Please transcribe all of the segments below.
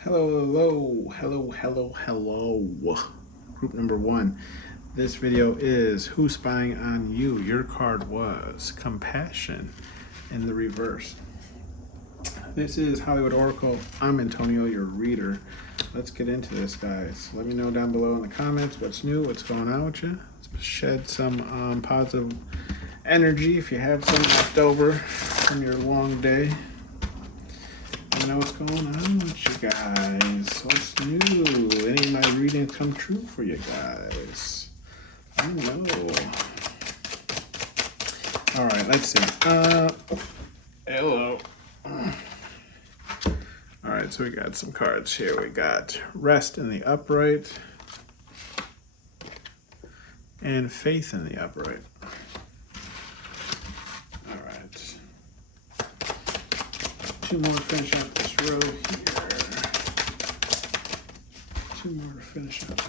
Hello. Group number 1. This video is Who's Spying on You? Your card was Compassion in the reverse. This is Hollywood Oracle. I'm Antonio, your reader. Let's get into this, guys. Let me know down below in the comments what's new, what's going on with you. Let's shed some positive energy if you have some left over from your long day. Know what's going on with you guys? What's new? Any of my readings come true for you guys? I don't know. All right, let's see. Hello. All right, so we got some cards here. We got Rest in the Upright and Faith in the Upright. All right. Two more to finish out this row here. Two more to finish out.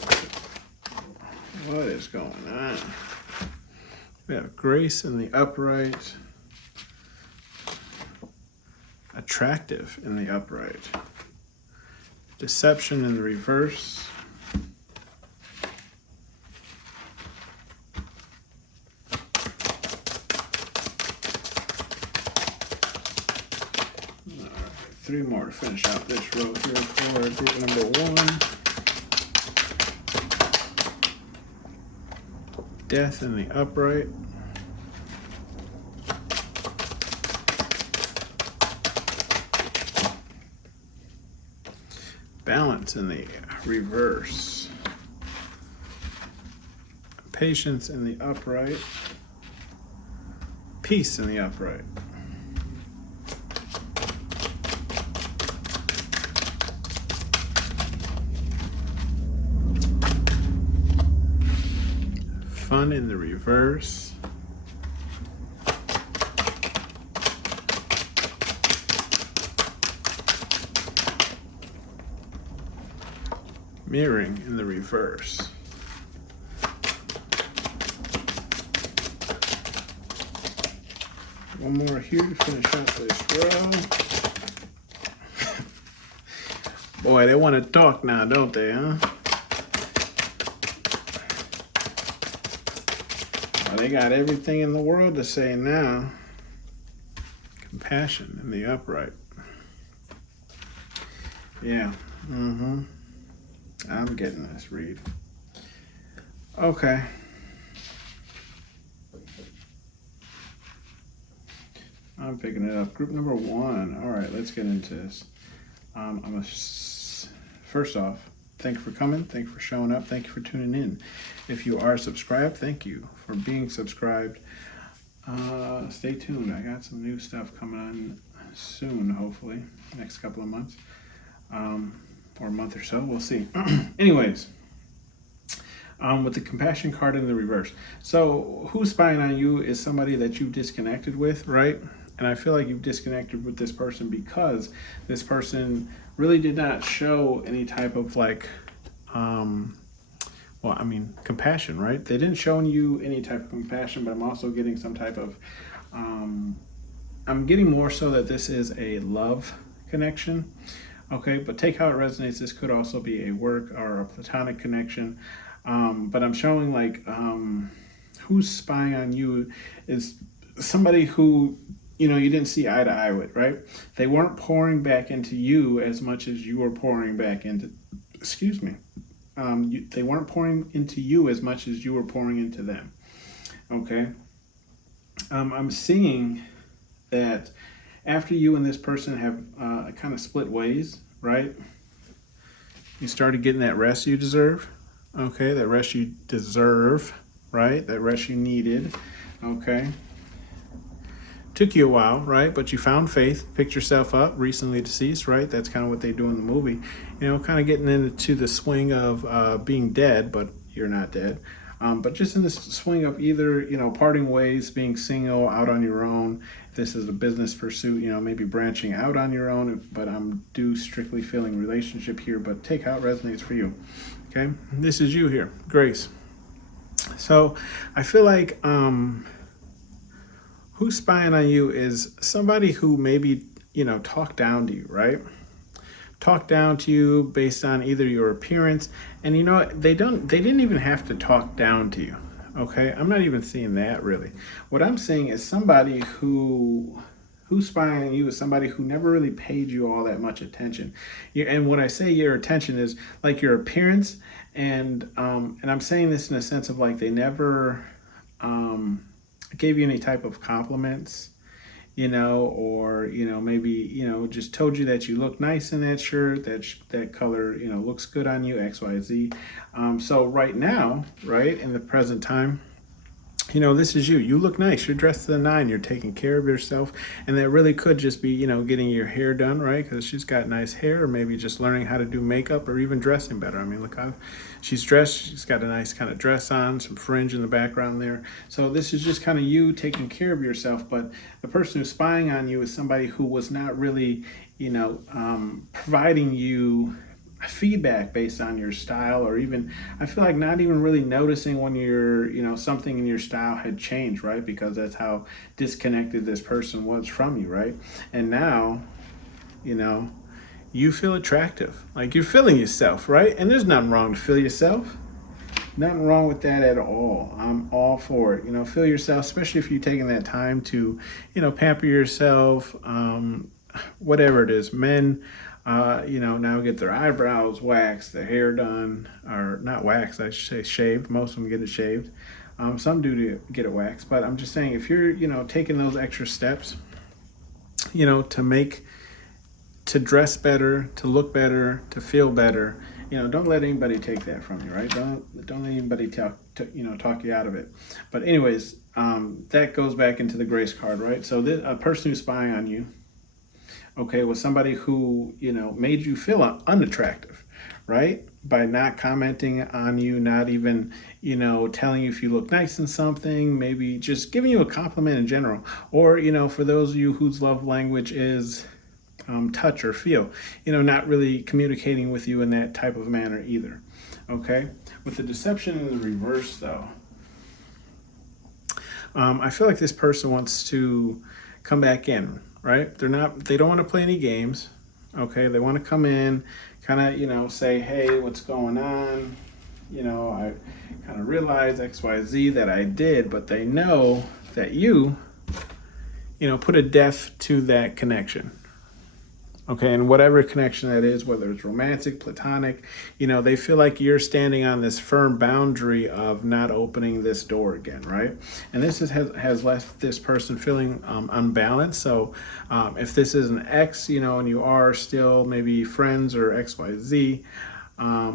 What is going on? We have Grace in the Upright. Attractive in the Upright. Deception in the reverse. Three more to finish out this row here for group number 1. Death in the Upright. Balance in the reverse. Patience in the Upright. Peace in the Upright. Fun in the reverse. Mirroring in the reverse. One more here to finish out this row. Boy, they want to talk now, don't they, huh? Well, they got everything in the world to say now. Compassion in the Upright. Yeah. I'm getting this read. Okay. I'm picking it up. Group number 1. All right, let's get into this. First off, thank you for coming. Thank you for showing up. Thank you for tuning in. If you are subscribed, thank you for being subscribed. Stay tuned. I got some new stuff coming on soon, hopefully, next couple of months. Or a month or so, we'll see. Anyways, with the Compassion card in the reverse. So who's spying on you is somebody that you've disconnected with, right? And I feel like you've disconnected with this person because this person really did not show any type of compassion, right? They didn't show you any type of compassion, but I'm also getting some type of, I'm getting more so that this is a love connection. Okay, but take how it resonates. This could also be a work or a platonic connection. But I'm showing who's spying on you is somebody who, you didn't see eye to eye with, right? They weren't pouring back into you as much as you were pouring back into, they weren't pouring into you as much as you were pouring into them. Okay. I'm seeing that after you and this person have kind of split ways, right? You started getting that rest you deserve. Okay, that rest you deserve, right? That rest you needed. Okay. Took you a while, right? But you found faith, picked yourself up, recently deceased, right? That's kind of what they do in the movie. Kind of getting into the swing of being dead, but you're not dead. But just in this swing of either, parting ways, being single, out on your own. If this is a business pursuit, maybe branching out on your own, but I'm strictly feeling relationship here, but take how it resonates for you. Okay, this is you here, Grace. So I feel like who's spying on you is somebody who maybe, talk down to you, right? Talk down to you based on either your appearance, and they didn't even have to talk down to you. Okay, I'm not even seeing that really. What I'm seeing is somebody who's spying on you is somebody who never really paid you all that much attention. And when I say your attention is like your appearance, and I'm saying this in a sense of like they never gave you any type of compliments, or maybe just told you that you look nice in that shirt, that color looks good on you, XYZ. So right now, right in the present time, this is you. You look nice. You're dressed to the nine. You're taking care of yourself. And that really could just be, getting your hair done, right? Because she's got nice hair, or maybe just learning how to do makeup, or even dressing better. I mean, look how she's dressed. She's got a nice kind of dress on, some fringe in the background there. So this is just kind of you taking care of yourself. But the person who's spying on you is somebody who was not really, providing you feedback based on your style, or even I feel like not even really noticing when something in your style had changed, right? Because that's how disconnected this person was from you, right? And now you feel attractive, like you're feeling yourself, right? And there's nothing wrong to feel yourself, nothing wrong with that at all. I'm all for it. Feel yourself, especially if you're taking that time to pamper yourself, whatever it is. Men now get their eyebrows waxed, their hair done, or not waxed, I should say shaved. Most of them get it shaved. Some do get it waxed, but I'm just saying if you're, taking those extra steps, to dress better, to look better, to feel better, don't let anybody take that from you, right? Don't let anybody talk you out of it. But anyways, that goes back into the grace card, right? So a person who's spying on you, okay, was somebody who, made you feel unattractive, right? By not commenting on you, not even, telling you if you look nice in something, maybe just giving you a compliment in general. Or, for those of you whose love language is touch or feel, not really communicating with you in that type of manner either, okay? With the deception in the reverse, though, I feel like this person wants to come back in, right? They don't want to play any games. Okay. They want to come in, kind of, say, hey, what's going on? I kind of realize XYZ that I did, but they know that you put a depth to that connection. Okay, and whatever connection that is, whether it's romantic, platonic, they feel like you're standing on this firm boundary of not opening this door again, right? And this has left this person feeling unbalanced. So if this is an ex, and you are still maybe friends or XYZ,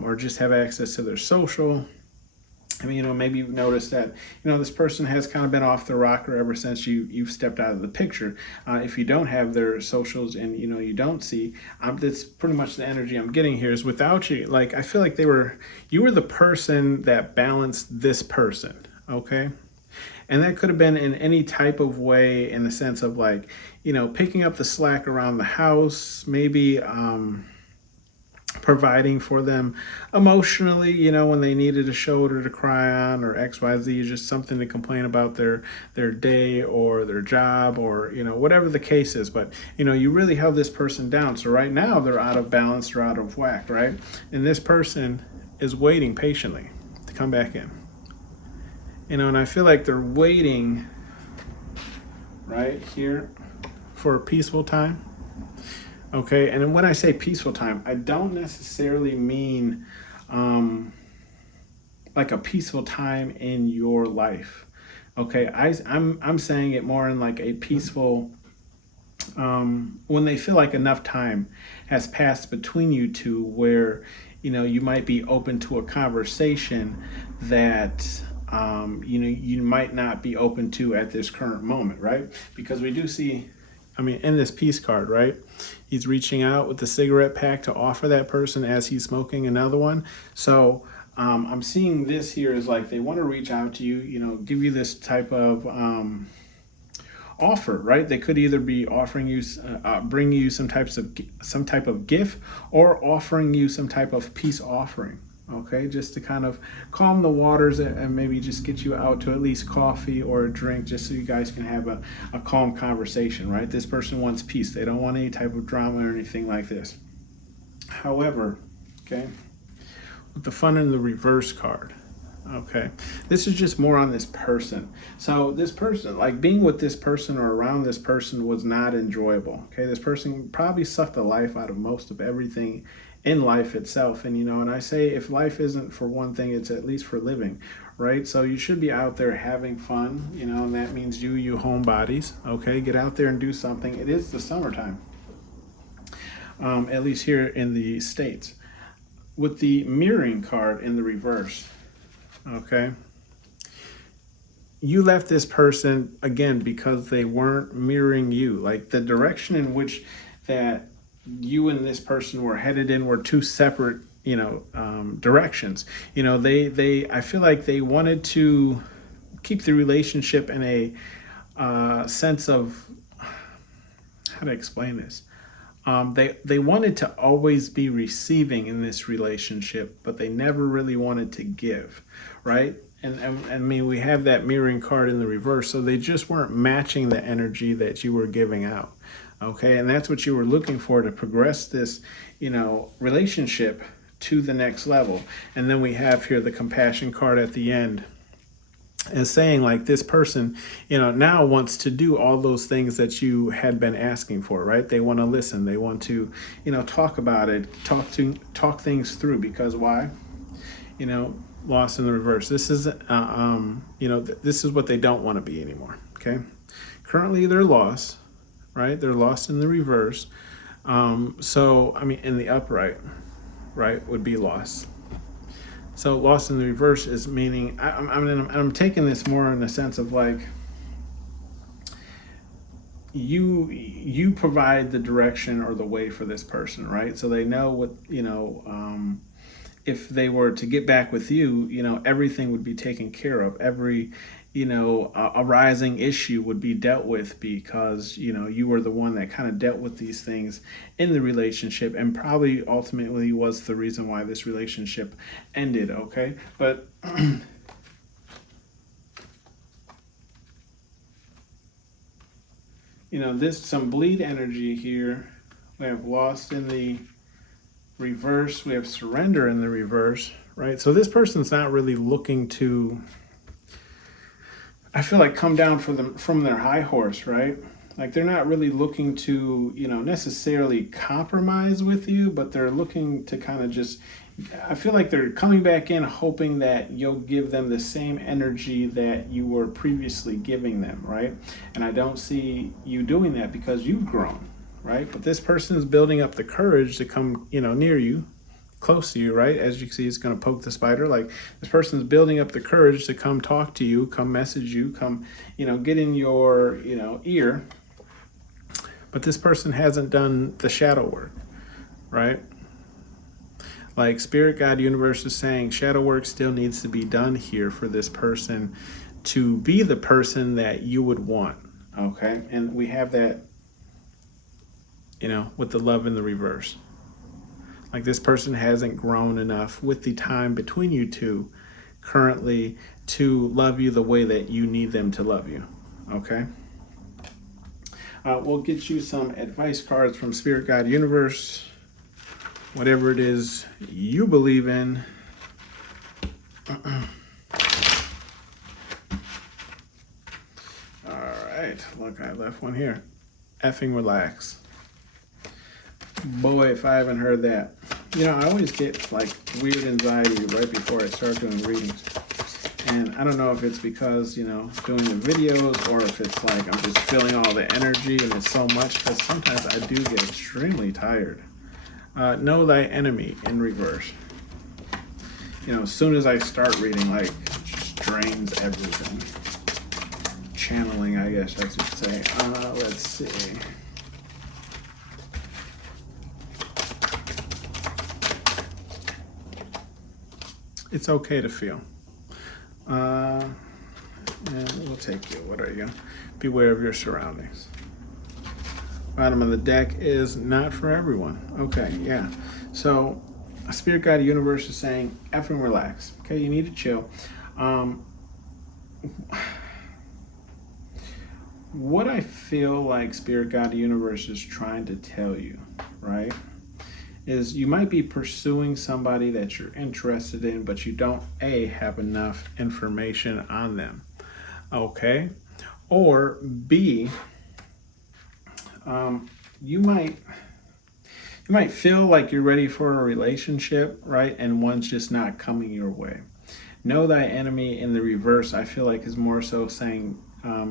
or just have access to their social, I mean, maybe you've noticed that, this person has kind of been off the rocker ever since you've stepped out of the picture. If you don't have their socials and, you don't see, that's pretty much the energy I'm getting here is without you. Like, I feel like you were the person that balanced this person. Okay. And that could have been in any type of way, in the sense of like, picking up the slack around the house, maybe, providing for them emotionally, when they needed a shoulder to cry on, or XYZ, just something to complain about their day or their job, or, whatever the case is. But, you really held this person down. So right now they're out of balance, they're out of whack, right? And this person is waiting patiently to come back in. And I feel like they're waiting right here for a peaceful time. Okay, and when I say peaceful time, I don't necessarily mean like a peaceful time in your life. Okay, I'm saying it more in like a peaceful, when they feel like enough time has passed between you two, where you might be open to a conversation that you might not be open to at this current moment, right? Because we do see, in this peace card, right? He's reaching out with the cigarette pack to offer that person as he's smoking another one. So I'm seeing this here is like they want to reach out to you, you know, give you this type of offer, right? They could either be offering you, bring you some type of gift, or offering you some type of peace offering. Okay, just to kind of calm the waters and maybe just get you out to at least coffee or a drink, just so you guys can have a calm conversation, right? This person wants peace. They don't want any type of drama or anything like this. However, okay, with the fun in the reverse card, okay, this is just more on this person. So this person, like being with this person or around this person was not enjoyable. Okay, this person probably sucked the life out of most of everything in life itself. And, you know, and I say if life isn't for one thing, it's at least for living, right? So you should be out there having fun, you know, and that means you homebodies, okay? Get out there and do something. It is the summertime, at least here in the States. With the mirroring card in the reverse, okay? You left this person, again, because they weren't mirroring you. Like the direction in which that you and this person were headed in were two separate, you know, directions. You know, I feel like they wanted to keep the relationship in a sense of, how to explain this? They wanted to always be receiving in this relationship, but they never really wanted to give, right? And I mean, we have that mirroring card in the reverse, so they just weren't matching the energy that you were giving out. Okay, and that's what you were looking for to progress this, you know, relationship to the next level. And then we have here the compassion card at the end, and saying like this person, you know, now wants to do all those things that you had been asking for, right? They want to listen. They want to, you know, talk about it, talk things through, because why? You know, lost in the reverse. This is, you know, this is what they don't want to be anymore. Okay. Currently they're lost, right? They're lost in the reverse. So, I mean, in the upright, right, would be lost. So lost in the reverse is meaning, I'm taking this more in the sense of like, you provide the direction or the way for this person, right? So they know what, you know, if they were to get back with you, you know, everything would be taken care of. Every, you know, arising issue would be dealt with, because, you know, you were the one that kind of dealt with these things in the relationship, and probably ultimately was the reason why this relationship ended, okay? But you know, this, some bleed energy here. We have lost in the reverse. We have surrender in the reverse, right? So this person's not really looking to, I feel like, come down from their high horse, right? Like they're not really looking to, you know, necessarily compromise with you, but they're looking to kind of just, I feel like they're coming back in hoping that you'll give them the same energy that you were previously giving them, right? And I don't see you doing that because you've grown, right? But this person is building up the courage to come, you know, near you, close to you, right? As you can see, it's going to poke the spider. Like this person's building up the courage to come talk to you, come message you, come, you know, get in your, you know, ear. But this person hasn't done the shadow work, right? Like Spirit, God, Universe is saying shadow work still needs to be done here for this person to be the person that you would want, okay? And we have that, you know, with the love in the reverse. Like this person hasn't grown enough with the time between you two currently to love you the way that you need them to love you, okay? We'll get you some advice cards from Spirit, God, Universe, whatever it is you believe in. All right, look, I left one here. Effing relax. Boy, if I haven't heard that. You know, I always get like weird anxiety right before I start doing readings. And I don't know if it's because, you know, doing the videos, or if it's like I'm just feeling all the energy and it's so much, because sometimes I do get extremely tired. Know thy enemy in reverse. You know, as soon as I start reading, like, it just drains everything. Channeling, I guess I should say. Let's see. It's okay to feel. And we'll take you. What are you? Beware of your surroundings. Bottom of the deck is not for everyone. Okay, yeah. So, a spirit guide universe is saying, effing relax. Okay, you need to chill. What I feel like spirit guide universe is trying to tell you, right, is you might be pursuing somebody that you're interested in, but you don't have enough information on them. Okay, or B, you might feel like you're ready for a relationship, right? And one's just not coming your way. Know thy enemy in the reverse, I feel like, is more so saying,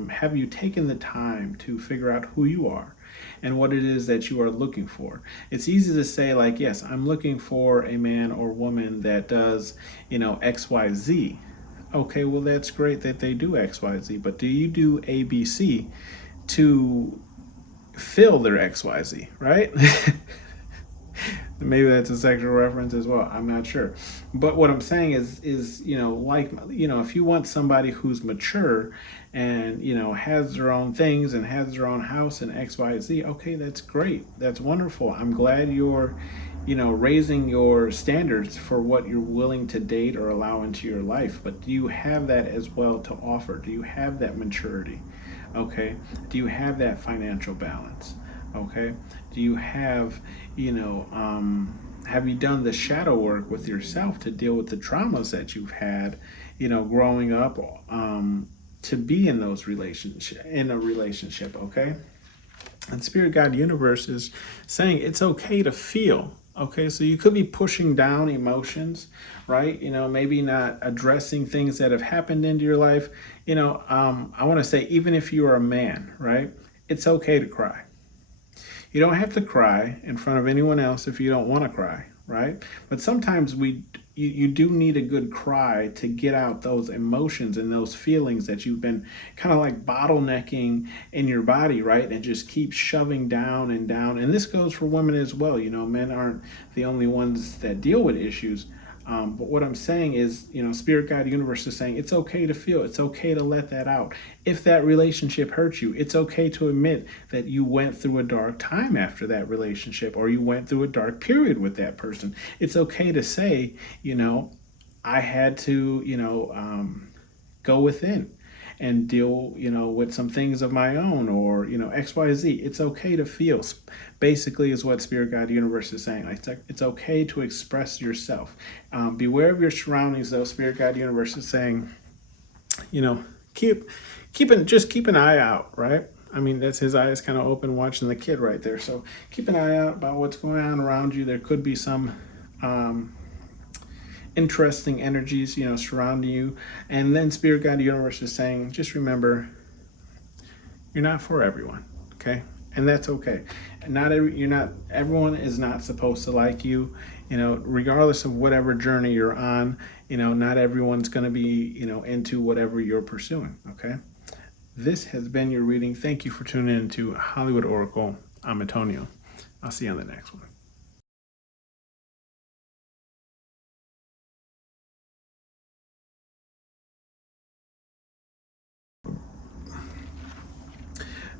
have you taken the time to figure out who you are and what it is that you are looking for? It's easy to say, like, yes, I'm looking for a man or woman that does, X, Y, Z. Okay, well, that's great that they do X, Y, Z, but do you do A, B, C to fill their X, Y, Z, right? Maybe that's a sexual reference as well. I'm not sure. But what I'm saying is, if you want somebody who's mature and, has their own things and has their own house and X, Y, Z, okay, that's great. That's wonderful. I'm glad you're, raising your standards for what you're willing to date or allow into your life. But do you have that as well to offer? Do you have that maturity? Okay. Do you have that financial balance? Okay. Do you have, have you done the shadow work with yourself to deal with the traumas that you've had, growing up, to be in a relationship, okay? And Spirit Guide Universe is saying it's okay to feel, okay? So you could be pushing down emotions, right? Maybe not addressing things that have happened into your life. I want to say, even if you are a man, right? It's okay to cry. You don't have to cry in front of anyone else if you don't want to cry, right? But sometimes you do need a good cry to get out those emotions and those feelings that you've been kind of like bottlenecking in your body, right? And just keep shoving down and down. And this goes for women as well. Men aren't the only ones that deal with issues. But what I'm saying is, Spirit Guide Universe is saying it's okay to feel. It's okay to let that out. If that relationship hurt you, it's okay to admit that you went through a dark time after that relationship, or you went through a dark period with that person. It's okay to say, I had to, go within and deal, with some things of my own, or, X, Y, Z. It's okay to feel, basically, is what Spirit Guide Universe is saying. It's okay to express yourself. Beware of your surroundings, though. Spirit Guide Universe is saying, keep an eye out, right? I mean, that's his eyes kind of open watching the kid right there. So keep an eye out about what's going on around you. There could be some interesting energies, surrounding you. And then Spirit Guide Universe is saying, just remember, you're not for everyone, okay? And that's okay. Everyone is not supposed to like you, regardless of whatever journey you're on. Not everyone's going to be, into whatever you're pursuing, okay? This has been your reading. Thank you for tuning in to Hollywood Oracle. I'm Antonio. I'll see you on the next one.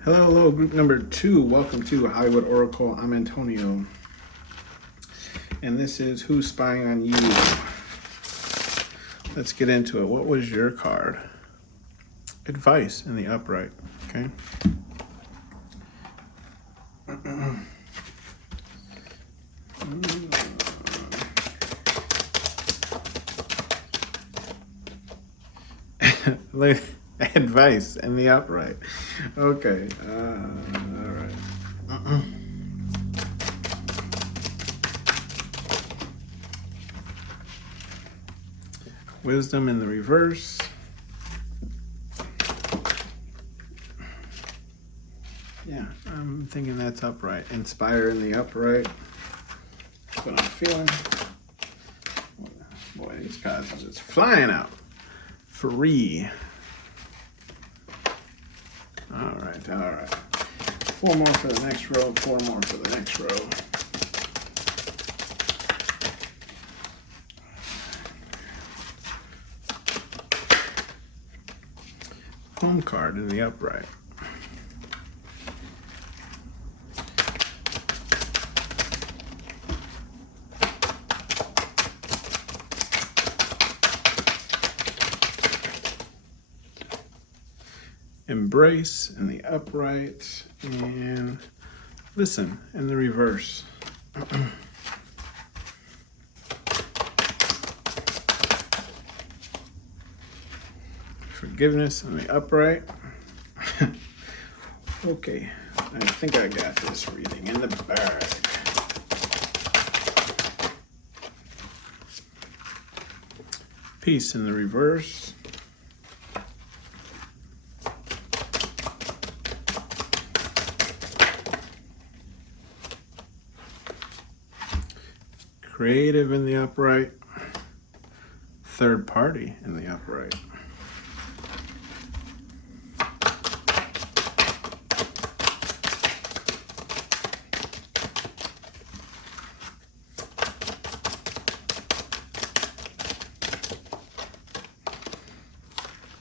Hello, group number 2. Welcome to Hollywood Oracle. I'm Antonio. And this is Who's Spying on You? Let's get into it. What was your card? Advice in the upright, okay? Advice in the upright. Okay. All right. Wisdom in the reverse. Yeah, I'm thinking that's upright. Inspire in the upright. That's what I'm feeling. Boy, these cards are just flying out. Free. All right. 4 more for the next row, 4 more for the next row. home card in the upright. Embrace in the upright, and listen in the reverse. Forgiveness in the upright. Okay, I think I got this reading in the bag. Peace in the reverse. Creative in the upright. Third party in the upright.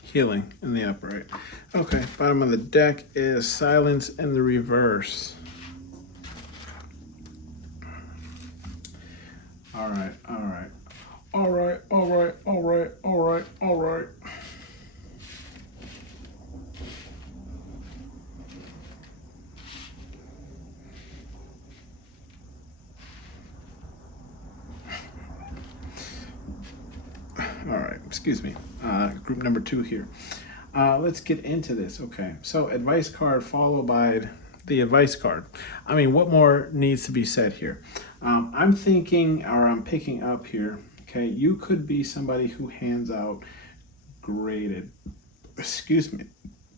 Healing in the upright. Okay, bottom of the deck is silence in the reverse. All right. All right, excuse me. Group number 2 here. Let's get into this. Okay, so advice card followed by the advice card. I mean, what more needs to be said here? I'm thinking, or I'm picking up here, okay, you could be somebody who hands out graded, excuse me,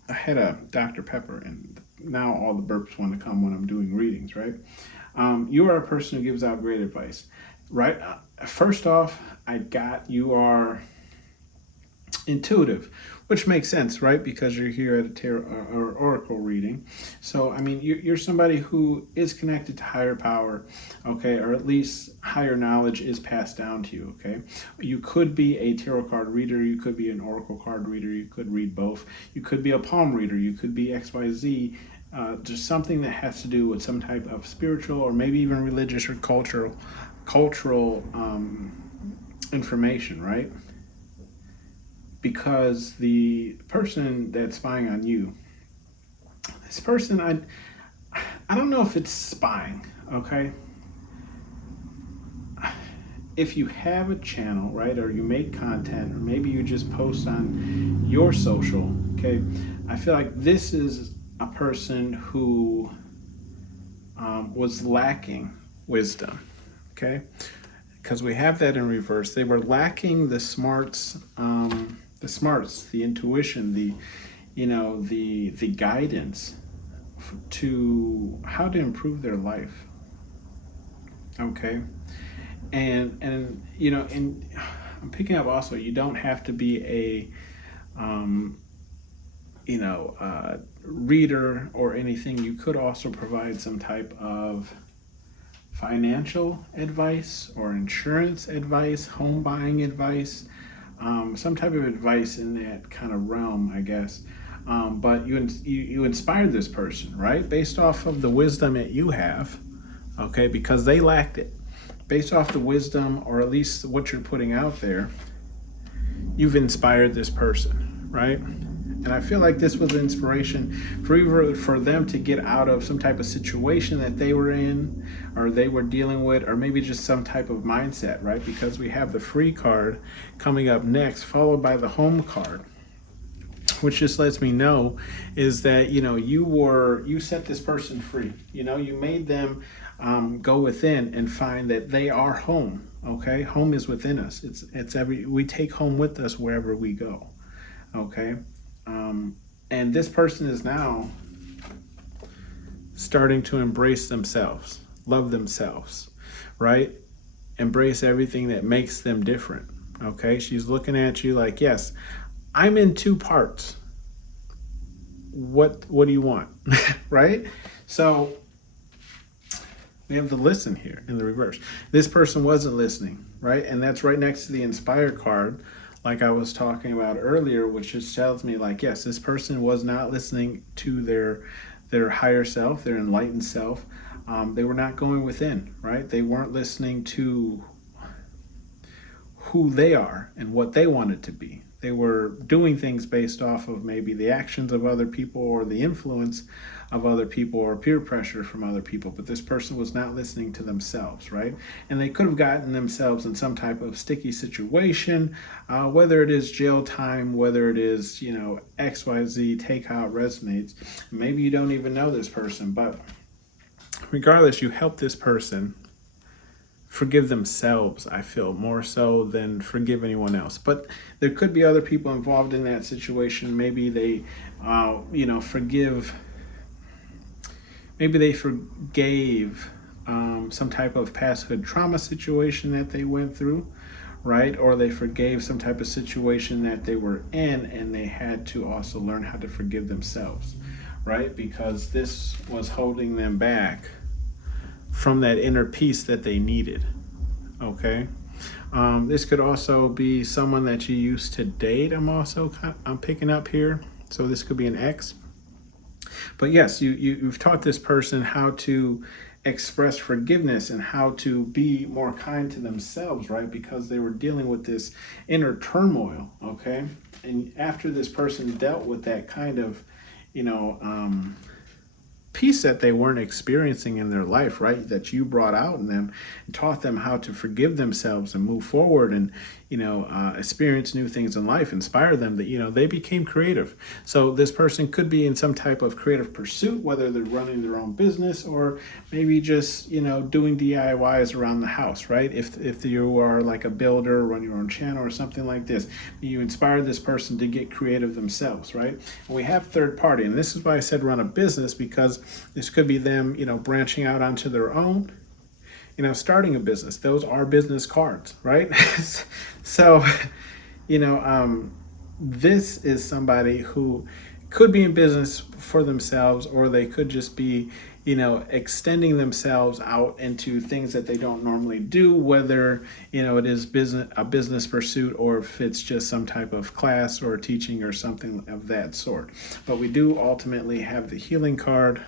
I had a Dr. Pepper and now all the burps want to come when I'm doing readings, right? You are a person who gives out great advice, right? First off, you are intuitive, which makes sense, right? Because you're here at a tarot or oracle reading. So, I mean, you're somebody who is connected to higher power, okay? Or at least higher knowledge is passed down to you, okay? You could be a tarot card reader. You could be an oracle card reader. You could read both. You could be a palm reader. You could be XYZ. Just something that has to do with some type of spiritual or maybe even religious or cultural information, right? Because the person that's spying on you, this person, I don't know if it's spying, okay? If you have a channel, right, or you make content, or maybe you just post on your social, okay, I feel like this is a person who was lacking wisdom, okay? Because we have that in reverse. They were lacking the smarts, the intuition, the guidance to how to improve their life. Okay, and I'm picking up also. You don't have to be a reader or anything. You could also provide some type of financial advice or insurance advice, home buying advice, some type of advice in that kind of realm, I guess. But you inspired this person, right? Based off of the wisdom that you have, okay, because they lacked it. Based off the wisdom, or at least what you're putting out there, you've inspired this person, right? And I feel like this was inspiration for them to get out of some type of situation that they were in, or they were dealing with, or maybe just some type of mindset, right? Because we have the free card coming up next, followed by the home card, which just lets me know is that, you set this person free. You made them go within and find that they are home. Okay, home is within us. We take home with us wherever we go. Okay. And this person is now starting to embrace themselves, love themselves, right? Embrace everything that makes them different. Okay, she's looking at you like, yes, I'm in 2 parts. What do you want? Right? So we have the listen here in the reverse. This person wasn't listening, right? And that's right next to the inspired card. like I was talking about earlier, which just tells me like, yes, this person was not listening to their higher self, their enlightened self. They were not going within, right? They weren't listening to who they are and what they wanted to be. They were doing things based off of maybe the actions of other people or the influence of other people or peer pressure from other people. But this person was not listening to themselves, right? And they could have gotten themselves in some type of sticky situation, whether it is jail time, whether it is, XYZ, take how it resonates. Maybe you don't even know this person, but regardless, you help this person forgive themselves, I feel, more so than forgive anyone else. But there could be other people involved in that situation. Maybe they, forgave some type of pasthood trauma situation that they went through, right? Or they forgave some type of situation that they were in, and they had to also learn how to forgive themselves, right? Because this was holding them back from that inner peace that they needed. Okay. This could also be someone that you used to date. I'm picking up here. So this could be an ex. But yes, you've taught this person how to express forgiveness and how to be more kind to themselves, right? Because they were dealing with this inner turmoil. Okay. And after this person dealt with that kind of, peace that they weren't experiencing in their life, right? That you brought out in them and taught them how to forgive themselves and move forward and, experience new things in life, inspire them that, they became creative. So this person could be in some type of creative pursuit, whether they're running their own business or maybe just, doing DIYs around the house, right? If you are like a builder, run your own channel or something like this, you inspire this person to get creative themselves, right? And we have third party, and this is why I said run a business, because this could be them, branching out onto their own, starting a business. Those are business cards, right? So, this is somebody who could be in business for themselves, or they could just be, extending themselves out into things that they don't normally do, whether, it is a business pursuit or if it's just some type of class or teaching or something of that sort. But we do ultimately have the healing card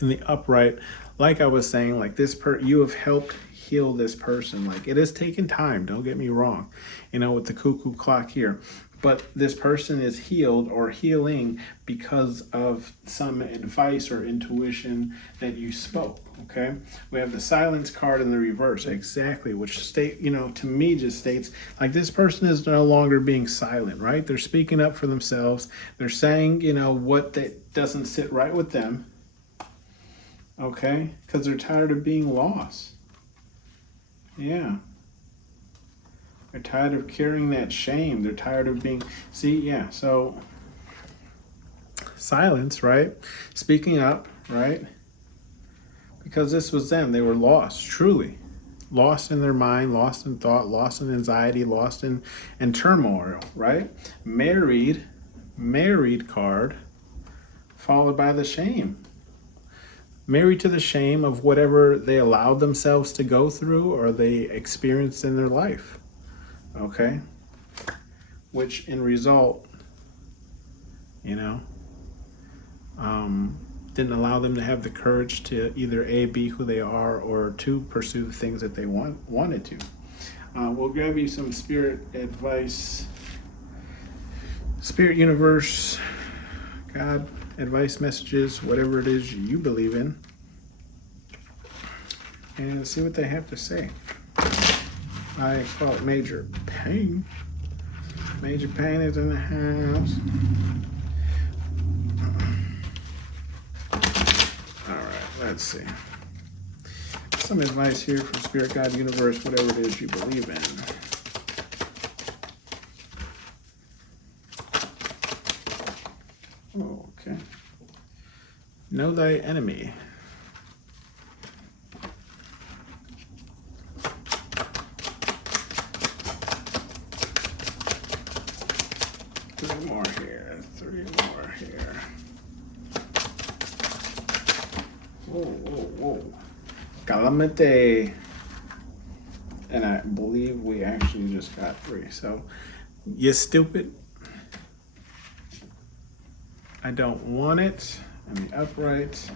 in the upright. Like I was saying, like you have helped heal this person. Like it has taken time, don't get me wrong, with the cuckoo clock here. But this person is healed or healing because of some advice or intuition that you spoke, okay? We have the silence card in the reverse, exactly, which to me just states like this person is no longer being silent, right? They're speaking up for themselves. They're saying, what that doesn't sit right with them, okay? Because they're tired of being lost. Yeah. They're tired of carrying that shame. They're tired of being, so silence, right? Speaking up, right? Because this was them. They were lost, truly. Lost in their mind, lost in thought, lost in anxiety, lost in turmoil, right? Married card, followed by the shame. Married to the shame of whatever they allowed themselves to go through or they experienced in their life. Okay, which in result, didn't allow them to have the courage to either A, be who they are, or to pursue things that they wanted to. We'll grab you some spirit advice, spirit universe, God, advice messages, whatever it is you believe in, and see what they have to say. I call it Major Pain. Major Pain is in the house. All right, let's see. Some advice here from Spirit, God, Universe, whatever it is you believe in. Oh, okay. Know thy enemy. Three more here. Whoa. Calamity. And I believe we actually just got 3. So, you stupid. I don't want it in the upright.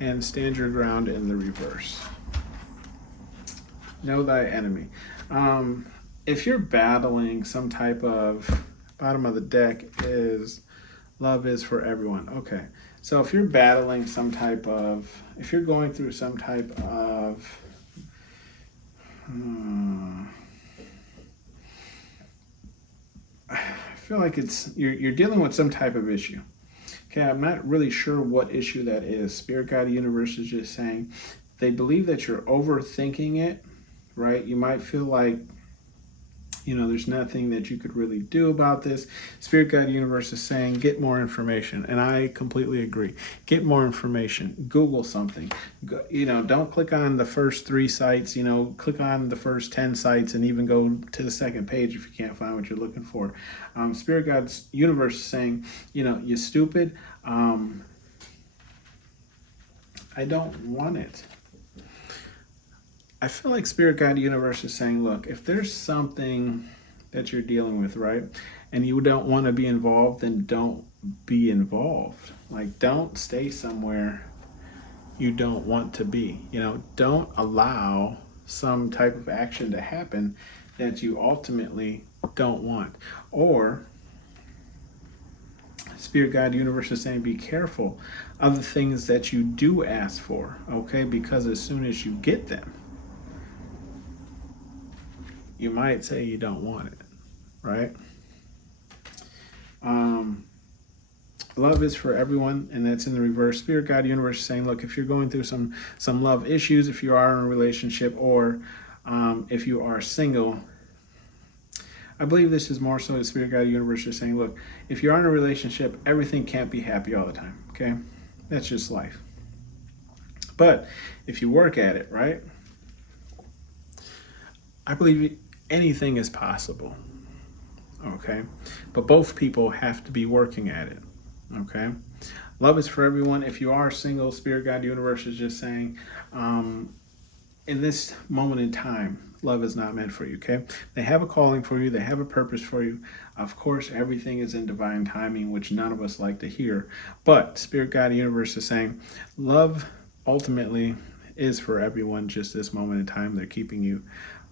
And stand your ground in the reverse. Know thy enemy. If you're battling some type of, bottom of the deck is love is for everyone. Okay. So if you're battling some type of, if you're going through some type of, I feel like you're dealing with some type of issue. Okay, I'm not really sure what issue that is. Spirit Guide Universe is just saying they believe that you're overthinking it, right? You might feel like, there's nothing that you could really do about this. Spirit Guide Universe is saying get more information, and I completely agree. Get more information. Google something. Don't click on the first 3 sites. Click on the first 10 sites, and even go to the second page if you can't find what you're looking for. Spirit Guide Universe is saying, you stupid. I don't want it. I feel like Spirit Guide Universe is saying, look, if there's something that you're dealing with, right, and you don't want to be involved, then don't be involved. Like, don't stay somewhere you don't want to be. Don't allow some type of action to happen that you ultimately don't want. Or Spirit Guide Universe is saying be careful of the things that you do ask for, okay? Because as soon as you get them, you might say you don't want it, right? Love is for everyone, and that's in the reverse. Spirit Guide Universe is saying, look, if you're going through some love issues, if you are in a relationship, or if you are single, I believe this is more so the Spirit Guide Universe is saying, look, if you're in a relationship, everything can't be happy all the time, okay? That's just life. But if you work at it, right, I believe anything is possible, okay? But both people have to be working at it, okay? Love is for everyone. If you are single, Spirit Guide Universe is just saying, in this moment in time, love is not meant for you, okay? They have a calling for you. They have a purpose for you. Of course, everything is in divine timing, which none of us like to hear. But Spirit Guide Universe is saying, love ultimately is for everyone just this moment in time. They're keeping you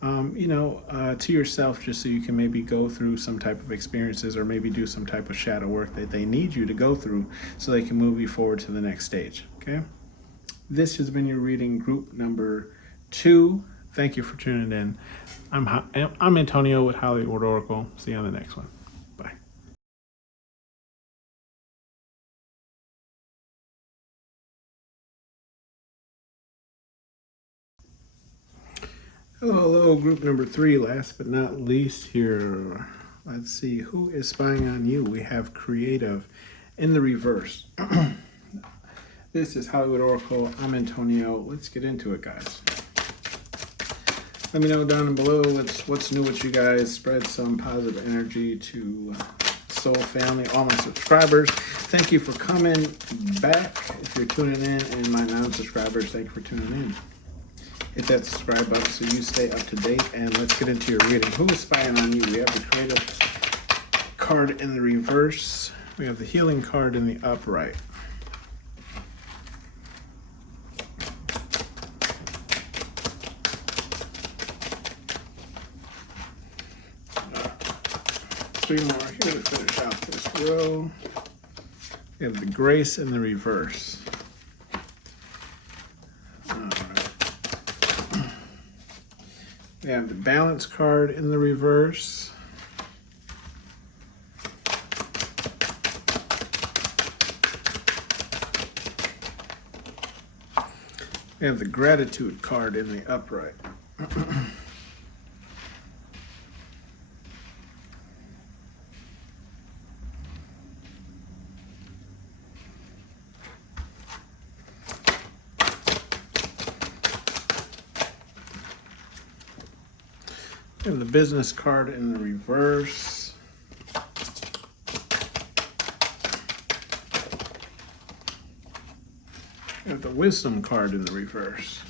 to yourself, just so you can maybe go through some type of experiences, or maybe do some type of shadow work that they need you to go through so they can move you forward to the next stage, okay? This has been your reading, group number 2. Thank you for tuning in. I'm Antonio with Hollywood Oracle. See you on the next one. Bye. Hello, group number 3. Last but not least here. Let's see, who is spying on you? We have creative in the reverse. This is Hollywood Oracle. I'm Antonio. Let's get into it, guys. Let me know down below what's new with you guys. Spread some positive energy to Soul Family, all my subscribers. Thank you for coming back. If you're tuning in, and my non-subscribers, thank you for tuning in. Hit that subscribe button so you stay up to date. And let's get into your reading. Who is spying on you? We have the creative card in the reverse. We have the healing card in the upright. Three more here to finish out this row. We have the grace in the reverse. All right. We have the balance card in the reverse. We have the gratitude card in the upright. We have the business card in the reverse. We have the wisdom card in the reverse.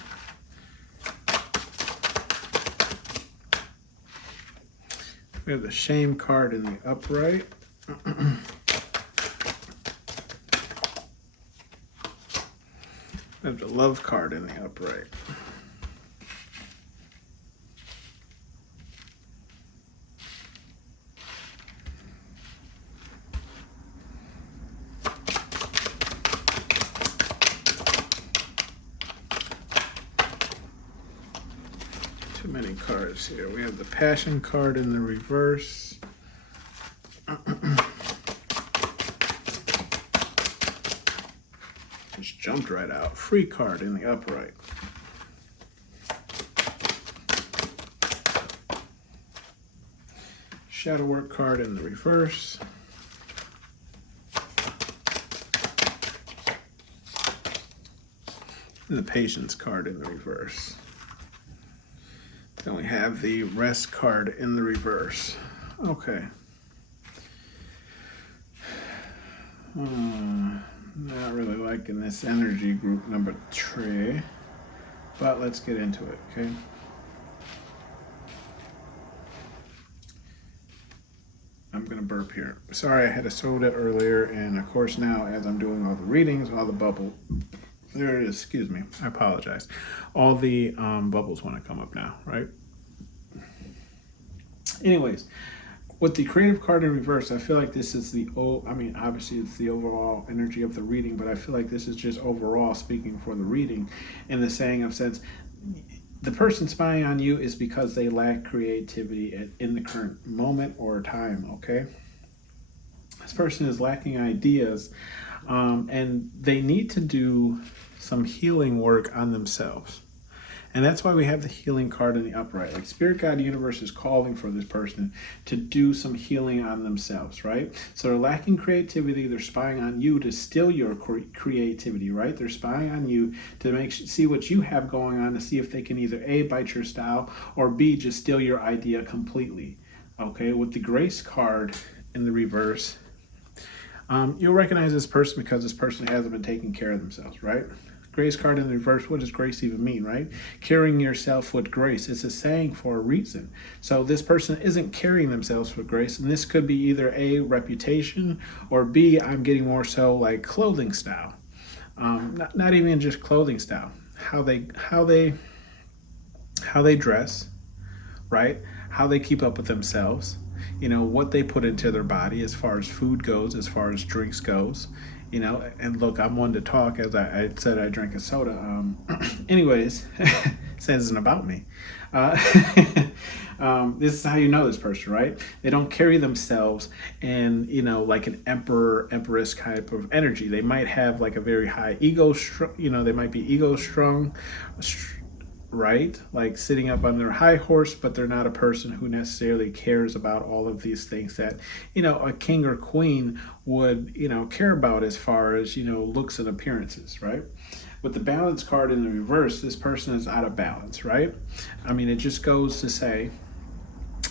We have the shame card in the upright. We have the love card in the upright. Too many cards here. We have the passion card in the reverse. Just jumped right out. Free card in the upright. Shadow work card in the reverse. And the patience card in the reverse. Then we have the rest card in the reverse. Okay. Not really liking this energy group number 3, but let's get into it, okay? I'm gonna burp here. Sorry, I had a soda earlier, and of course now as I'm doing all the readings, all the bubble, there it is, excuse me, I apologize. All the bubbles want to come up now, right? Anyways, with the creative card in reverse, I feel like this is obviously it's the overall energy of the reading, but I feel like this is just overall speaking for the reading in the saying of sense. The person spying on you is because they lack creativity in the current moment or time, okay? This person is lacking ideas, and they need to do some healing work on themselves. And that's why we have the healing card in the upright. Like Spirit Guide Universe is calling for this person to do some healing on themselves, right? So they're lacking creativity. They're spying on you to steal your creativity, right? They're spying on you to see what you have going on, to see if they can either A, bite your style, or B, just steal your idea completely, okay? With the Grace card in the reverse, you'll recognize this person because this person hasn't been taking care of themselves, right? Grace card in the reverse, what does grace even mean, right? Carrying yourself with grace. It's a saying for a reason. So this person isn't carrying themselves with grace, and this could be either A, reputation, or B, I'm getting more so like clothing style. Not even just clothing style. How they dress, right? How they keep up with themselves. You know, what they put into their body as far as food goes, as far as drinks goes. You know, and look, I'm one to talk, as I said, I drank a soda. Anyways, says isn't about me. This is how you know this person, right? They don't carry themselves in, you know, like an emperor, empress type of energy. They might have like a very high ego, they might be ego strong, right? Like sitting up on their high horse, but they're not a person who necessarily cares about all of these things that, you know, a king or queen would, you know, care about as far as, you know, looks and appearances, right? With the balance card in the reverse, this person is out of balance, right? I mean, it just goes to say,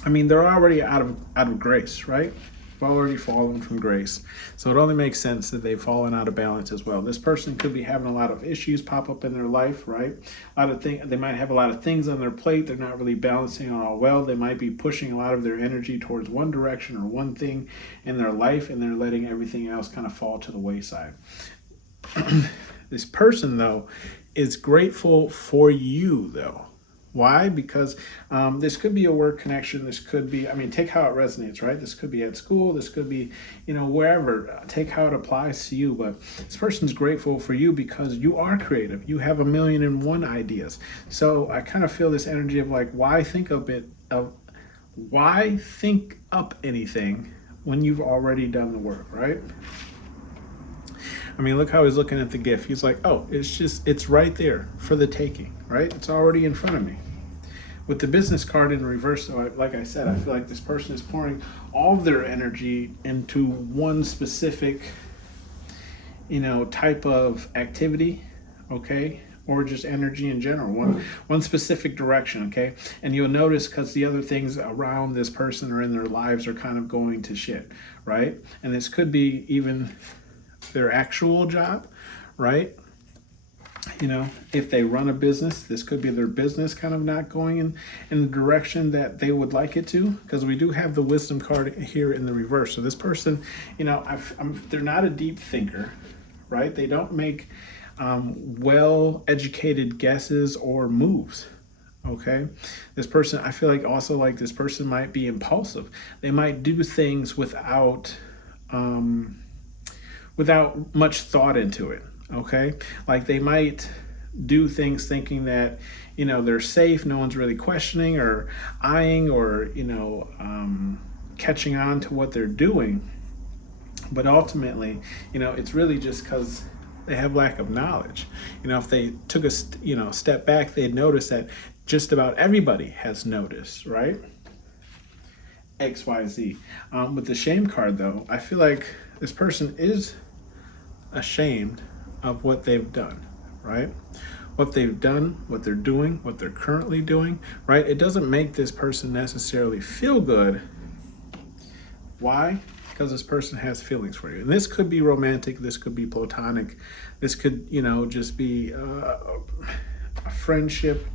I mean, they're already out of grace, right? They've already fallen from grace. So it only makes sense that they've fallen out of balance as well. This person could be having a lot of issues pop up in their life, right? They might have a lot of things on their plate. They're not really balancing it all well. They might be pushing a lot of their energy towards one direction or one thing in their life, and they're letting everything else kind of fall to the wayside. This person, though, is grateful for you, though. Why? Because this could be a work connection. This could be, I mean, take how it resonates, right? This could be at school. This could be, you know, wherever. Take how it applies to you. But this person's grateful for you because you are creative. You have 1,000,001 ideas. So I kind of feel this energy of like, why think up anything when you've already done the work, right? I mean, look how he's looking at the gift. He's like, oh, it's right there for the taking, right? It's already in front of me. With the business card in reverse, though, like I said, I feel like this person is pouring all of their energy into one specific, you know, type of activity, okay? Or just energy in general, one specific direction, okay? And you'll notice because the other things around this person or in their lives are kind of going to shit, right? And this could be even their actual job, right? if they run a business, this could be their business kind of not going in the direction that they would like it to, because we do have the wisdom card here in the reverse. So this person, they're not a deep thinker, right? They don't make well-educated guesses or moves. Okay, this person, I feel like also like this person might be impulsive. They might do things without much thought into it. Okay, like they might do things thinking that they're safe, no one's really questioning or eyeing or catching on to what they're doing, but ultimately it's really just because they have lack of knowledge. If they took a step back, they'd notice that just about everybody has noticed, right? XYZ. With the shame card though, I feel like this person is ashamed of what they've done, right? What they've done, what they're doing, what they're currently doing, right? It doesn't make this person necessarily feel good. Why? Because this person has feelings for you. And this could be romantic, this could be platonic, this could, just be a friendship,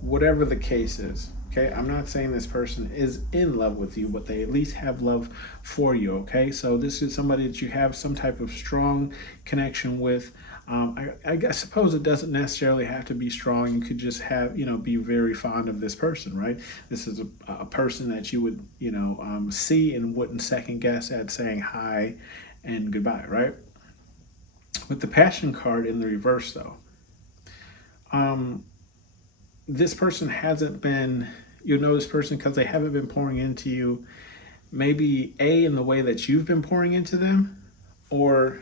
whatever the case is. Okay, I'm not saying this person is in love with you, but they at least have love for you. Okay, so this is somebody that you have some type of strong connection with. I suppose it doesn't necessarily have to be strong. You could just have, be very fond of this person, right? This is a person that you would, see and wouldn't second guess at saying hi and goodbye, right? With the passion card in the reverse, though, this person hasn't been, this person because they haven't been pouring into you, maybe in the way that you've been pouring into them, or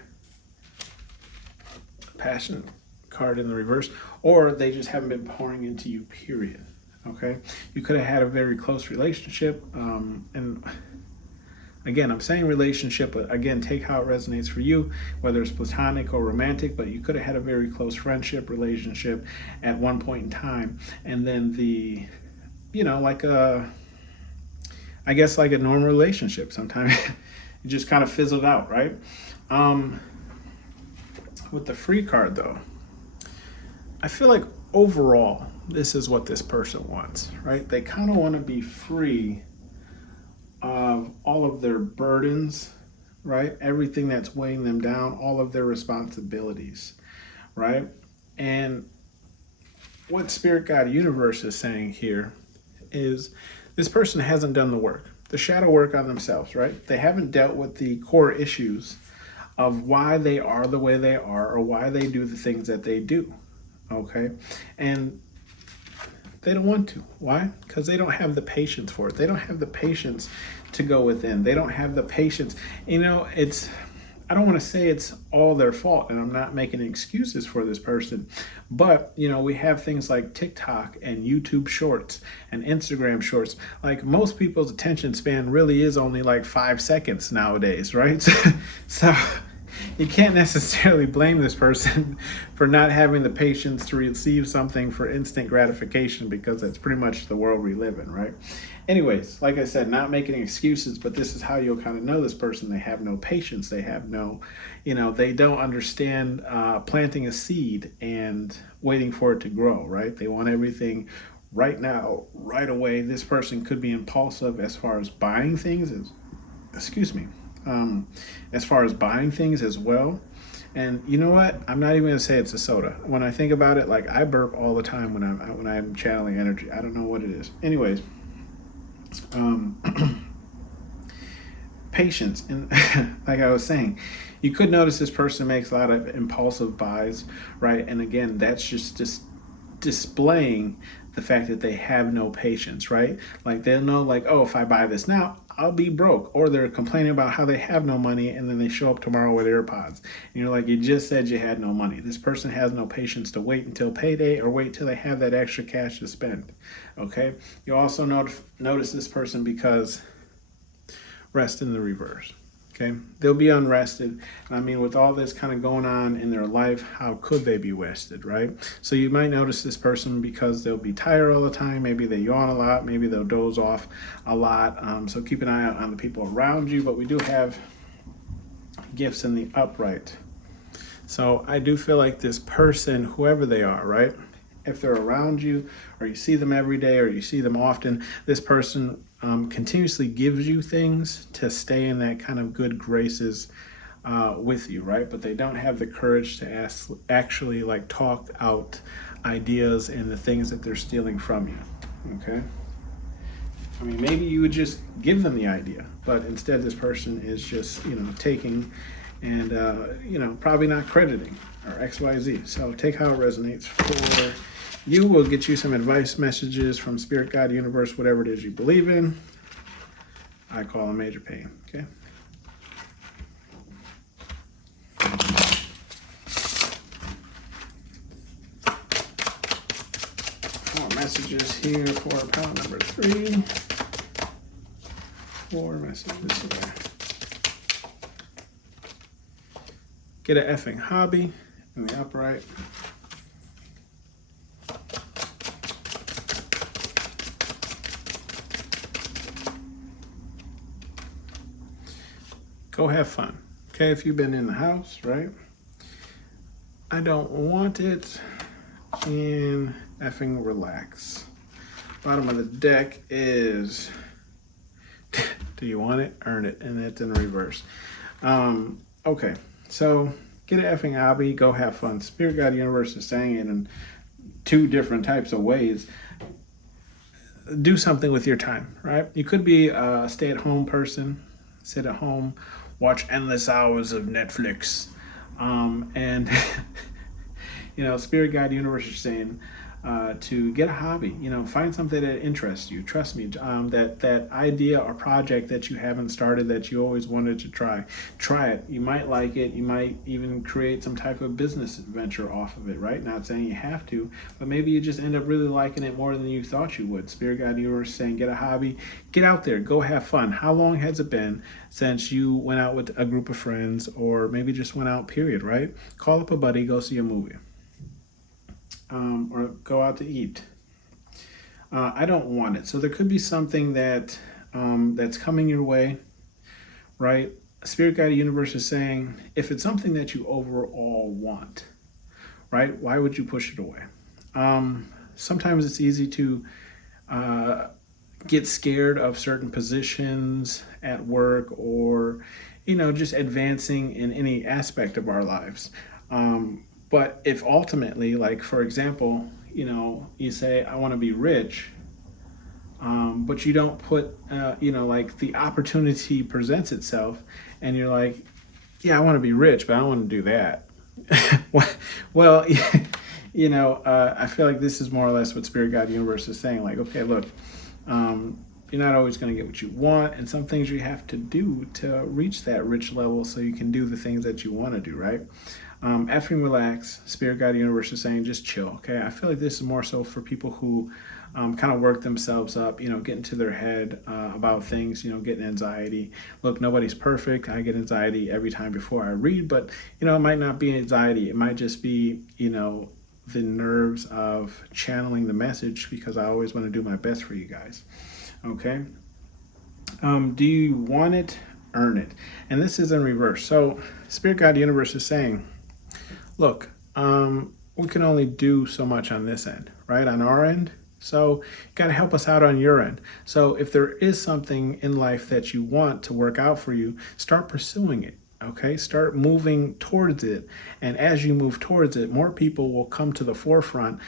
passion card in the reverse, or they just haven't been pouring into you, period. Okay, you could have had a very close relationship, and again, I'm saying relationship, but again, take how it resonates for you, whether it's platonic or romantic, but you could have had a very close friendship relationship at one point in time, and then like a normal relationship, sometimes it just kind of fizzled out, right? With the free card though, I feel like overall, this is what this person wants, right? They kind of want to be free of all of their burdens, right? Everything that's weighing them down, all of their responsibilities, right? And what Spirit Guide Universe is saying here is this person hasn't done the work, the shadow work on themselves, right? They haven't dealt with the core issues of why they are the way they are or why they do the things that they do, okay? And they don't want to. Why? Because they don't have the patience for it. They don't have the patience to go within. They don't have the patience. I don't want to say it's all their fault, and I'm not making excuses for this person, but we have things like TikTok and YouTube Shorts and Instagram Shorts. Like, most people's attention span really is only like 5 seconds nowadays, right? So you can't necessarily blame this person for not having the patience to receive something for instant gratification, because that's pretty much the world we live in, right? Anyways, like I said, not making excuses, but this is how you'll kind of know this person. They have no patience. They have no, they don't understand planting a seed and waiting for it to grow, right? They want everything right now, right away. This person could be impulsive as far as buying things, as far as buying things as well. And you know what? I'm not even going to say it's a soda. When I think about it, like, I burp all the time when I'm channeling energy. I don't know what it is. Anyways, patience. And like I was saying, you could notice this person makes a lot of impulsive buys, right? And again, that's just displaying the fact that they have no patience, right? Like, they'll know, like, oh, if I buy this now, I'll be broke. Or they're complaining about how they have no money, and then they show up tomorrow with AirPods. And you're like, you just said you had no money. This person has no patience to wait until payday or wait till they have that extra cash to spend. Okay? You also notice this person because rest in the reverse. Okay? They'll be unrested. And I mean, with all this kind of going on in their life, how could they be rested, right? So you might notice this person because they'll be tired all the time. Maybe they yawn a lot. Maybe they'll doze off a lot. So keep an eye out on the people around you. But we do have gifts in the upright. So I do feel like this person, whoever they are, right? If they're around you, or you see them every day, or you see them often, this person continuously gives you things to stay in that kind of good graces with you, right? But they don't have the courage to actually like talk out ideas and the things that they're stealing from you, okay? I mean, maybe you would just give them the idea, but instead this person is just, taking and, probably not crediting or XYZ. So take how it resonates for you. Will get you some advice messages from Spirit, God, Universe, whatever it is you believe in. I call a major pain, okay? Messages here for pile number 3. 4 messages here. Get an effing hobby in the upright. Go have fun. Okay, if you've been in the house, right? I don't want it. And effing relax. Bottom of the deck is do you want it? Earn it. And it's in reverse. Okay, so get an effing hobby, go have fun. Spirit, God, Universe is saying it in 2 different types of ways. Do something with your time, right? You could be a stay-at-home person, sit at home, watch endless hours of Netflix, and Spirit, God, Universe is saying to get a hobby, find something that interests you. Trust me, that idea or project that you haven't started that you always wanted to try it. You might like it. You might even create some type of business venture off of it, right? Not saying you have to, but maybe you just end up really liking it more than you thought you would. Spirit, God, Universe saying get a hobby, get out there, go have fun. How long has it been since you went out with a group of friends, or maybe just went out, period, right? Call up a buddy, go see a movie. Or go out to eat. I don't want it. So there could be something that that's coming your way, right? Spirit, Guide, Universe is saying, if it's something that you overall want, right? Why would you push it away? Sometimes it's easy to get scared of certain positions at work, or just advancing in any aspect of our lives. But if ultimately, like for example, you say, I want to be rich, but you don't put, like the opportunity presents itself and you're like, yeah, I want to be rich, but I don't want to do that. Well, I feel like this is more or less what Spirit, God, Universe is saying. Like, okay, look, you're not always going to get what you want, and some things you have to do to reach that rich level so you can do the things that you want to do, right? Effing relax. Spirit, God, Universe is saying just chill, okay? I feel like this is more so for people who kind of work themselves up, get into their head about things, getting anxiety. Look, nobody's perfect. I get anxiety every time before I read, but, it might not be anxiety. It might just be, the nerves of channeling the message, because I always want to do my best for you guys, okay? Do you want it? Earn it. And this is in reverse. So Spirit, God, Universe is saying, look, we can only do so much on this end, right? On our end. So you got to help us out on your end. So if there is something in life that you want to work out for you, start pursuing it. Okay, start moving towards it. And as you move towards it, more people will come to the forefront,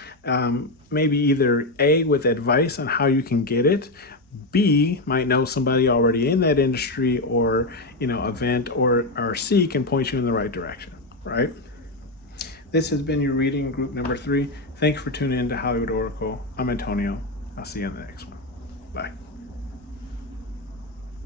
maybe either A, with advice on how you can get it, B, might know somebody already in that industry or, event, or C, can point you in the right direction, right? This has been your reading, group number 3. Thank you for tuning in to Hollywood Oracle. I'm Antonio. I'll see you in the next one. Bye.